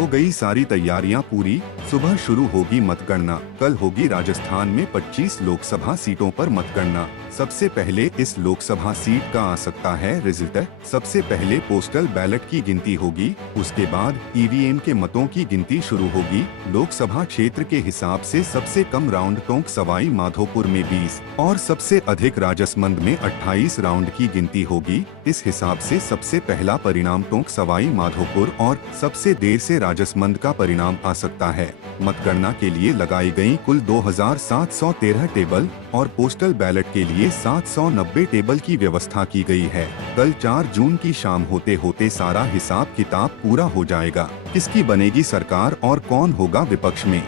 हो गई सारी तैयारियां पूरी, सुबह शुरू होगी मतगणना। कल होगी राजस्थान में 25 लोकसभा सीटों पर मतगणना। सबसे पहले इस लोकसभा सीट का आ सकता है रिजल्ट। सबसे पहले पोस्टल बैलेट की गिनती होगी, उसके बाद ईवीएम के मतों की गिनती शुरू होगी। लोकसभा क्षेत्र के हिसाब से सबसे कम राउंड टोंक सवाई माधोपुर में 20 और सबसे अधिक राजसमंद में 28 राउंड की गिनती होगी। इस हिसाब से सबसे पहला परिणाम टोंक सवाई माधोपुर और सबसे देर से राजसमंद का परिणाम आ सकता है। मतगणना के लिए लगाई गई कुल 2713 टेबल और पोस्टल बैलेट के लिए 790 टेबल की व्यवस्था की गई है। कल 4 जून की शाम होते होते सारा हिसाब किताब पूरा हो जाएगा। किसकी बनेगी सरकार और कौन होगा विपक्ष में?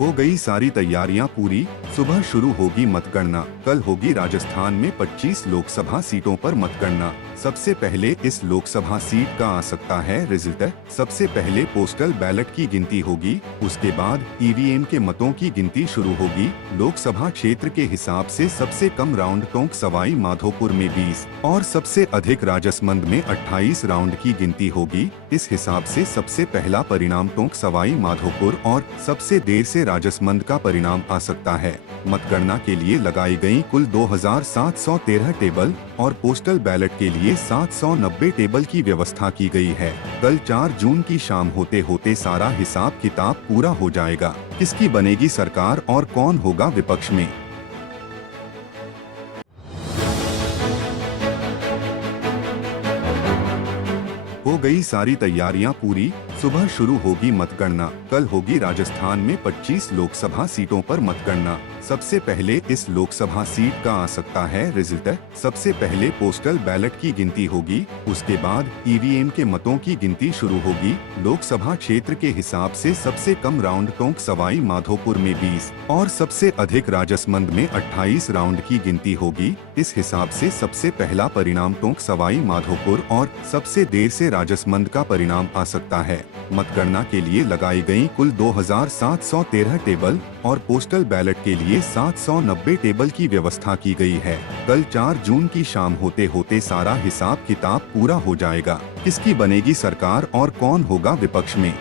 हो गई सारी तैयारियां पूरी, सुबह शुरू होगी मतगणना। कल होगी राजस्थान में 25 लोकसभा सीटों पर मतगणना। सबसे पहले इस लोकसभा सीट का आ सकता है रिजल्ट। सबसे पहले पोस्टल बैलेट की गिनती होगी, उसके बाद ईवीएम के मतों की गिनती शुरू होगी। लोकसभा क्षेत्र के हिसाब से सबसे कम राउंड टोंक सवाई माधोपुर में 20 और सबसे अधिक राजसमंद में 28 राउंड की गिनती होगी। इस हिसाब से सबसे पहला परिणाम टोंक सवाई माधोपुर और सबसे देर से राजसमंद का परिणाम आ सकता है। मतगणना के लिए लगाई गई कुल 2713 टेबल और पोस्टल बैलेट के लिए 790 टेबल की व्यवस्था की गई है। कल 4 जून की शाम होते होते सारा हिसाब किताब पूरा हो जाएगा। किसकी बनेगी सरकार और कौन होगा विपक्ष में? हो गई सारी तैयारियां पूरी, सुबह शुरू होगी मतगणना। कल होगी राजस्थान में 25 लोकसभा सीटों पर मतगणना। सबसे पहले इस लोकसभा सीट का आ सकता है रिजल्ट। सबसे पहले पोस्टल बैलेट की गिनती होगी, उसके बाद ईवीएम के मतों की गिनती शुरू होगी। लोकसभा क्षेत्र के हिसाब से सबसे कम राउंड टोंक सवाई माधोपुर में 20 और सबसे अधिक राजसमंद में 28 राउंड की गिनती होगी। इस हिसाब से सबसे पहला परिणाम टोंक सवाई माधोपुर और सबसे देर से राजसमंद का परिणाम आ सकता है। मतगणना के लिए लगाई गई कुल 2713 टेबल और पोस्टल बैलेट के लिए 790 टेबल की व्यवस्था की गई है। कल 4 जून की शाम होते होते सारा हिसाब किताब पूरा हो जाएगा। किसकी बनेगी सरकार और कौन होगा विपक्ष में?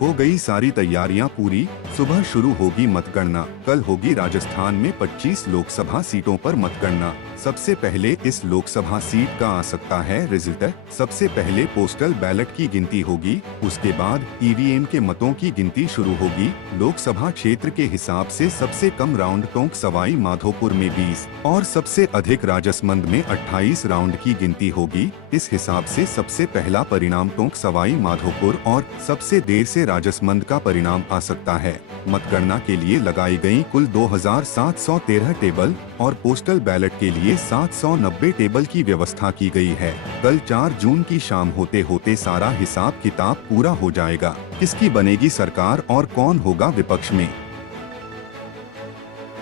हो गई सारी तैयारियां पूरी, सुबह शुरू होगी मतगणना। कल होगी राजस्थान में 25 लोकसभा सीटों पर मतगणना। सबसे पहले इस लोकसभा सीट का आ सकता है रिजल्ट। सबसे पहले पोस्टल बैलेट की गिनती होगी, उसके बाद ईवीएम के मतों की गिनती शुरू होगी। लोकसभा क्षेत्र के हिसाब से सबसे कम राउंड टोंक सवाई माधोपुर में 20 और सबसे अधिक राजसमंद में 28 राउंड की गिनती होगी। इस हिसाब से सबसे पहला परिणाम टोंक सवाई माधोपुर और सबसे देर से राजसमंद का परिणाम आ सकता है। मतगणना के लिए लगाई गई कुल 2713 टेबल और पोस्टल बैलेट के लिए 790 टेबल की व्यवस्था की गई है। कल 4 जून की शाम होते होते सारा हिसाब किताब पूरा हो जाएगा। किसकी बनेगी सरकार और कौन होगा विपक्ष में?